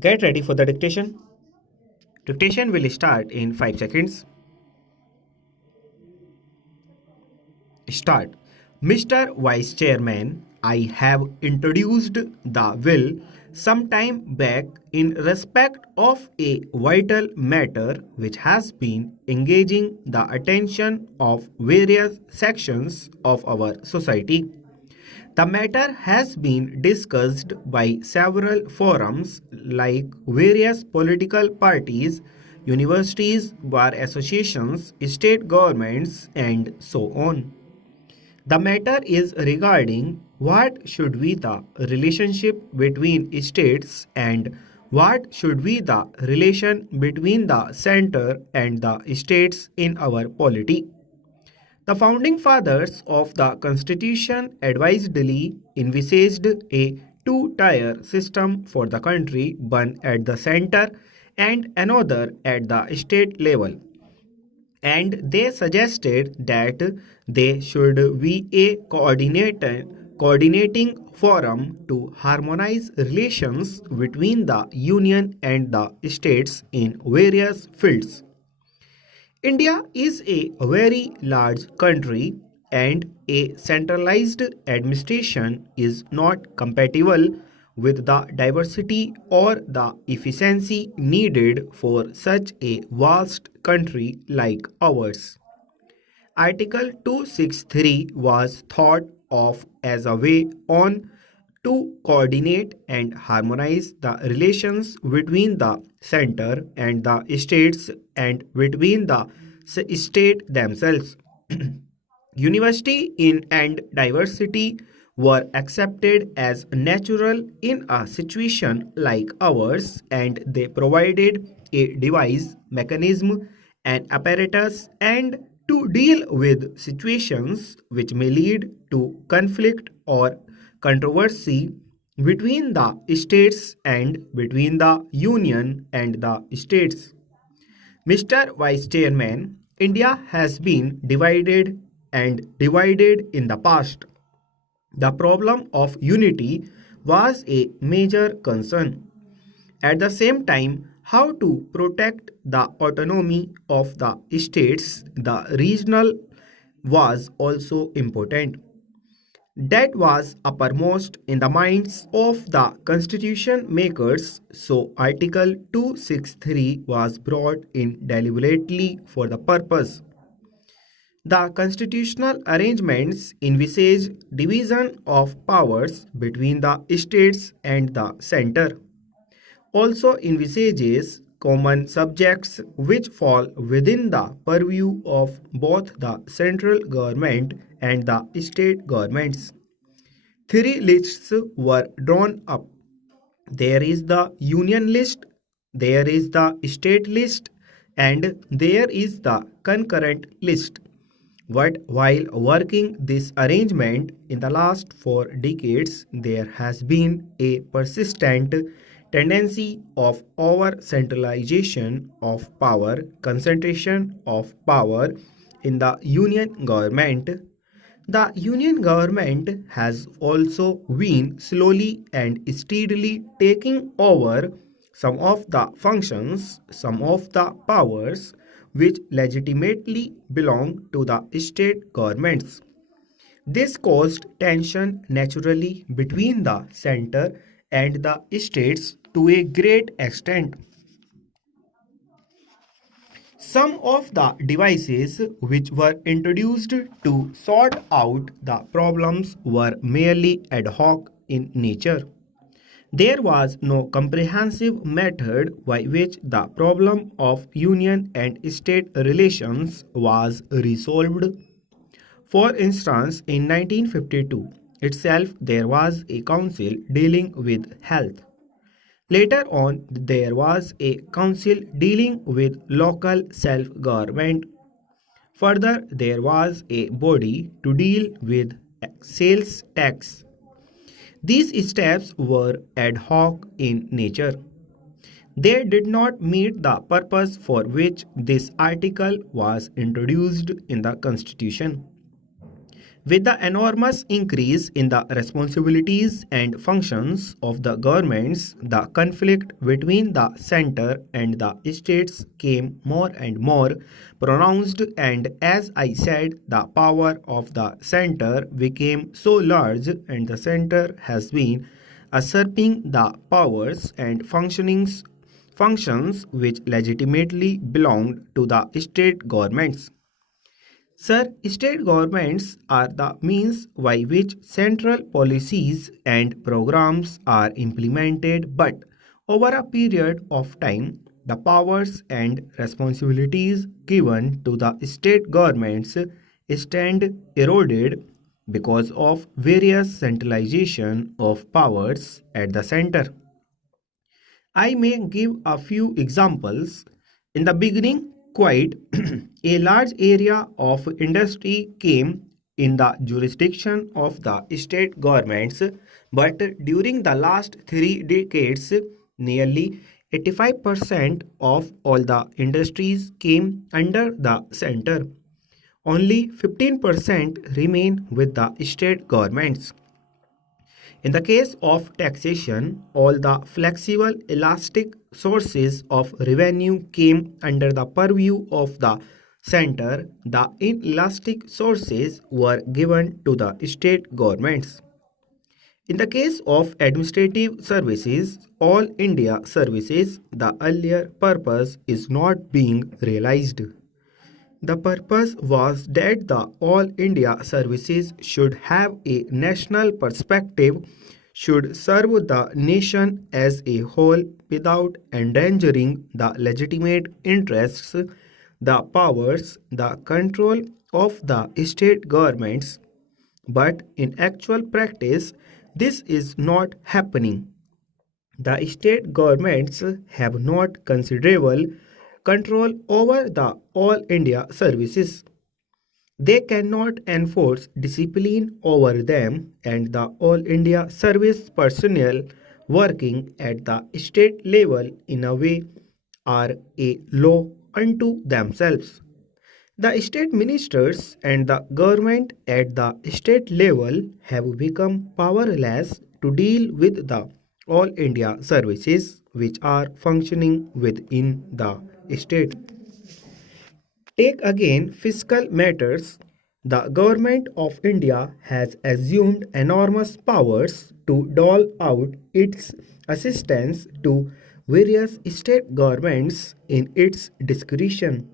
Get ready for the dictation. Dictation will start in 5 seconds. Start. Mr. Vice Chairman, I have introduced the bill some time back in respect of a vital matter which has been engaging the attention of various sections of our society. The matter has been discussed by several forums like various political parties, universities, bar associations, state governments, and so on. The matter is regarding what should be the relationship between states and what should be the relation between the center and the states in our polity. The founding fathers of the Constitution advisedly envisaged a two-tier system for the country, one at the center and another at the state level. And they suggested that there should be a coordinating forum to harmonize relations between the union and the states in various fields. India is a very large country and a centralized administration is not compatible with the diversity or the efficiency needed for such a vast country like ours. Article 263 was thought of as a way on to coordinate and harmonize the relations between the center and the states and between the state themselves. University in and diversity were accepted as natural in a situation like ours and they provided a device, mechanism, and apparatus and to deal with situations which may lead to conflict or controversy between the states and between the union and the states. Mr. Vice Chairman, India has been divided in the past. The problem of unity was a major concern. At the same time, how to protect the autonomy of the states, the regional was also important. That was uppermost in the minds of the constitution makers, so Article 263 was brought in deliberately for the purpose. The constitutional arrangements envisage division of powers between the states and the center. Also envisages common subjects which fall within the purview of both the central government and the state governments. Three lists were drawn up. There is the union list, there is the state list, and there is the concurrent list. But while working this arrangement in the last 4 decades, there has been a persistent tendency of over centralization of power, concentration of power in the union government. The union government has also been slowly and steadily taking over some of the functions, some of the powers which legitimately belong to the state governments. This caused tension naturally between the center and the states to a great extent. Some of the devices which were introduced to sort out the problems were merely ad hoc in nature. There was no comprehensive method by which the problem of union and state relations was resolved. For instance, in 1952 itself there was a council dealing with health. Later on, there was a council dealing with local self-government. Further, there was a body to deal with sales tax. These steps were ad hoc in nature. They did not meet the purpose for which this article was introduced in the Constitution. With the enormous increase in the responsibilities and functions of the governments, the conflict between the center and the states came more and more pronounced, and as I said, the power of the center became so large, and the center has been usurping the powers and functions which legitimately belonged to the state governments. Sir, state governments are the means by which central policies and programs are implemented, but over a period of time, the powers and responsibilities given to the state governments stand eroded because of various centralization of powers at the center. I may give a few examples. In the beginning, quite a large area of industry came in the jurisdiction of the state governments, but during the last 3 decades, nearly 85% of all the industries came under the center. Only 15% remain with the state governments. In the case of taxation, all the flexible, elastic sources of revenue came under the purview of the center. The inelastic sources were given to the state governments. In the case of administrative services, all India services, the earlier purpose is not being realized. The purpose was that the All India services should have a national perspective, should serve the nation as a whole without endangering the legitimate interests, the powers, the control of the state governments. But in actual practice, this is not happening. The state governments have not considerable control over the All India services. They cannot enforce discipline over them, and the All India service personnel working at the state level in a way are a law unto themselves. The state ministers and the government at the state level have become powerless to deal with the All India services which are functioning within the state. Take again fiscal matters. The government of India has assumed enormous powers to dole out its assistance to various state governments in its discretion.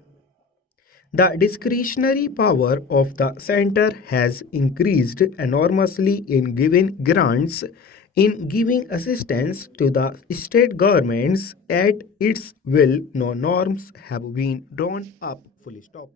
The discretionary power of the center has increased enormously in giving grants, in giving assistance to the state governments at its will. No norms have been drawn up. Full stop.